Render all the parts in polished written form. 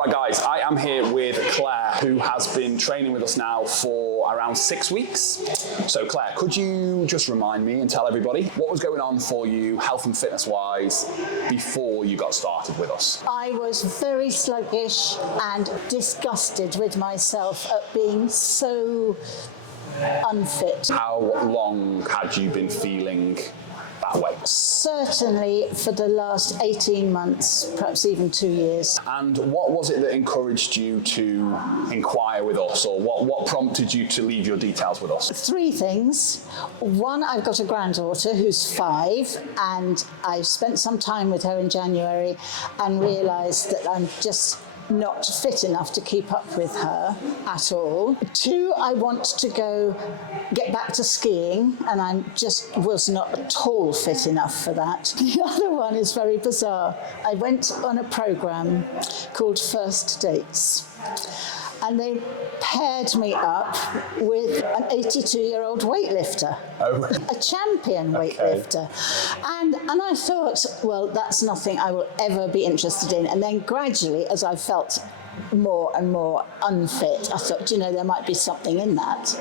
right, guys, I am here with Claire, who has been training with us now for around 6 weeks. So Claire, could you just remind me and tell everybody what was going on for you health and fitness wise before you got started with us? I was very sluggish and disgusted with myself at being so unfit. How long had you been feeling that way? Certainly for the last 18 months, perhaps even 2 years. And what was it that encouraged you to inquire with us, or what prompted you to leave your details with us? 3 things. One, I've got a granddaughter who's 5, and I spent some time with her in January and realised that I'm just not fit enough to keep up with her at all. 2, I want to get back to skiing, and I just was not at all fit enough for that. The other one is very bizarre. I went on a programme called First Dates, and they paired me up with an 82-year-old weightlifter, a champion weightlifter. And I thought, well, that's nothing I will ever be interested in. And then gradually, as I felt more and more unfit, I thought, you know, there might be something in that.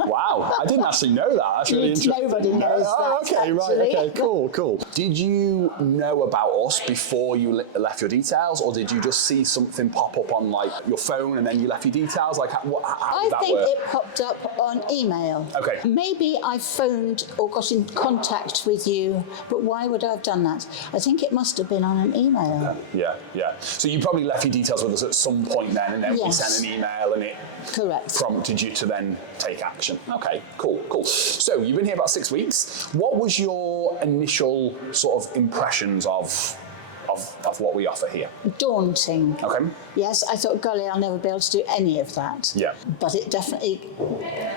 Wow, I didn't actually know that. That's really interesting. Nobody knows that. Okay, actually. right, okay, cool. Did you know about us before you left your details, or did you just see something pop up on like your phone and then you left your details? Like, how did that work? I think it popped up on email. Okay. Maybe I phoned or got in contact with you, but why would I have done that? I think it must have been on an email. Yeah. So you probably left your details with us at some point then, and then we sent an email and it prompted you to then take action. Okay, cool. So you've been here about 6 weeks. What was your initial sort of impressions of what we offer here? Daunting. Okay. Yes, I thought, golly, I'll never be able to do any of that. Yeah. But it definitely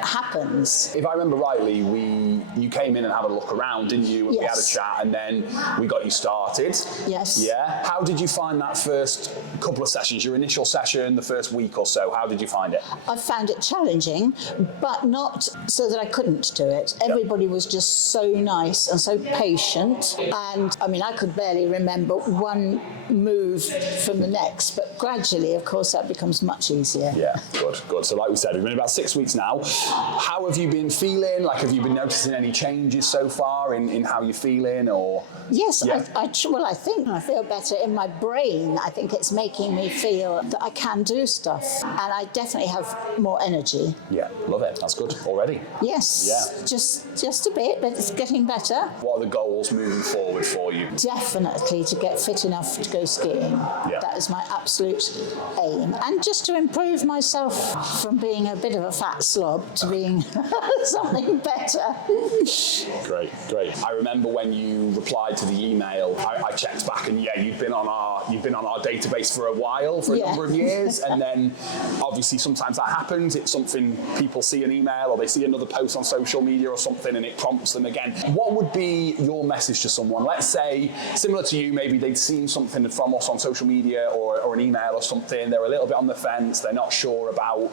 happens. If I remember rightly, you came in and had a look around, didn't you? And we had a chat, and then we got you started. Yes. Yeah. How did you find that first couple of sessions, your initial session, the first week or so? How did you find it? I found it challenging, but not so that I couldn't do it. Everybody was just so nice and so patient. And I mean, I could barely remember one move from the next, but gradually, of course, that becomes much easier. Yeah, good. So like we said, we've been about 6 weeks now. How have you been feeling? Like, have you been noticing any changes so far in how you're feeling, or? Yes, yeah. I think I feel better in my brain. I think it's making me feel that I can do stuff, and I definitely have more energy. Yeah, love it. That's good already. Yes. Yeah. Just a bit, but it's getting better. What are the goals moving forward for you? Definitely to get fit enough to go skiing. Yeah. That is my absolute aim, and just to improve myself from being a bit of a fat slob to being something better. Great. I remember when you replied to the email, I checked back, and you've been on our database for a while, for a number of years, and then obviously sometimes that happens. It's something people see an email or they see another post on social media or something, and it prompts them again. What would be your message to someone? Let's say, similar to you, maybe they'd seen something from us on social media or an email or something. They're a little bit on the fence. They're not sure about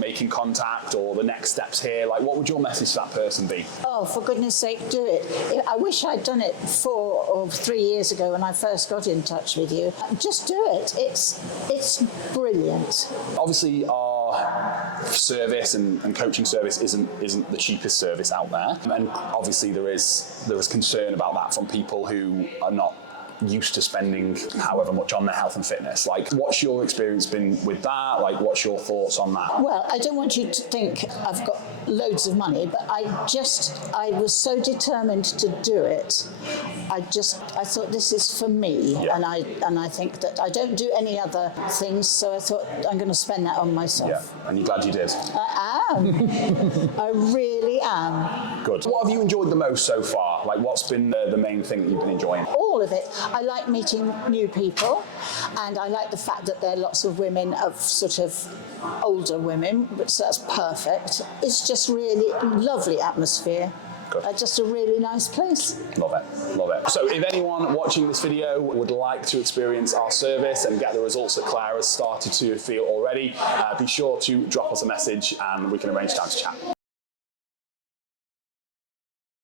making contact or the next steps here. Like, what would your message to that person be? Oh, for goodness sake, do it. I wish I'd done it 4 or 3 years ago when I first got in touch with you. Just do it. It's brilliant. Obviously, our service and coaching service isn't the cheapest service out there, and obviously there is concern about that from people who are not used to spending however much on their health and fitness. Like, what's your experience been with that? Like, what's your thoughts on that? Well, I don't want you to think I've got loads of money, but I was so determined to do it. I thought, this is for me, and I think that I don't do any other things, so I thought I'm going to spend that on myself. Yeah, and you're glad you did. I am. I really am. Good. What have you enjoyed the most so far? Like, what's been the main thing that you've been enjoying? All of it. I like meeting new people, and I like the fact that there are lots of women, of sort of older women, so that's perfect. It's just really lovely atmosphere. Just a really nice place. Love it. So if anyone watching this video would like to experience our service and get the results that Clare has started to feel already, be sure to drop us a message and we can arrange time to chat.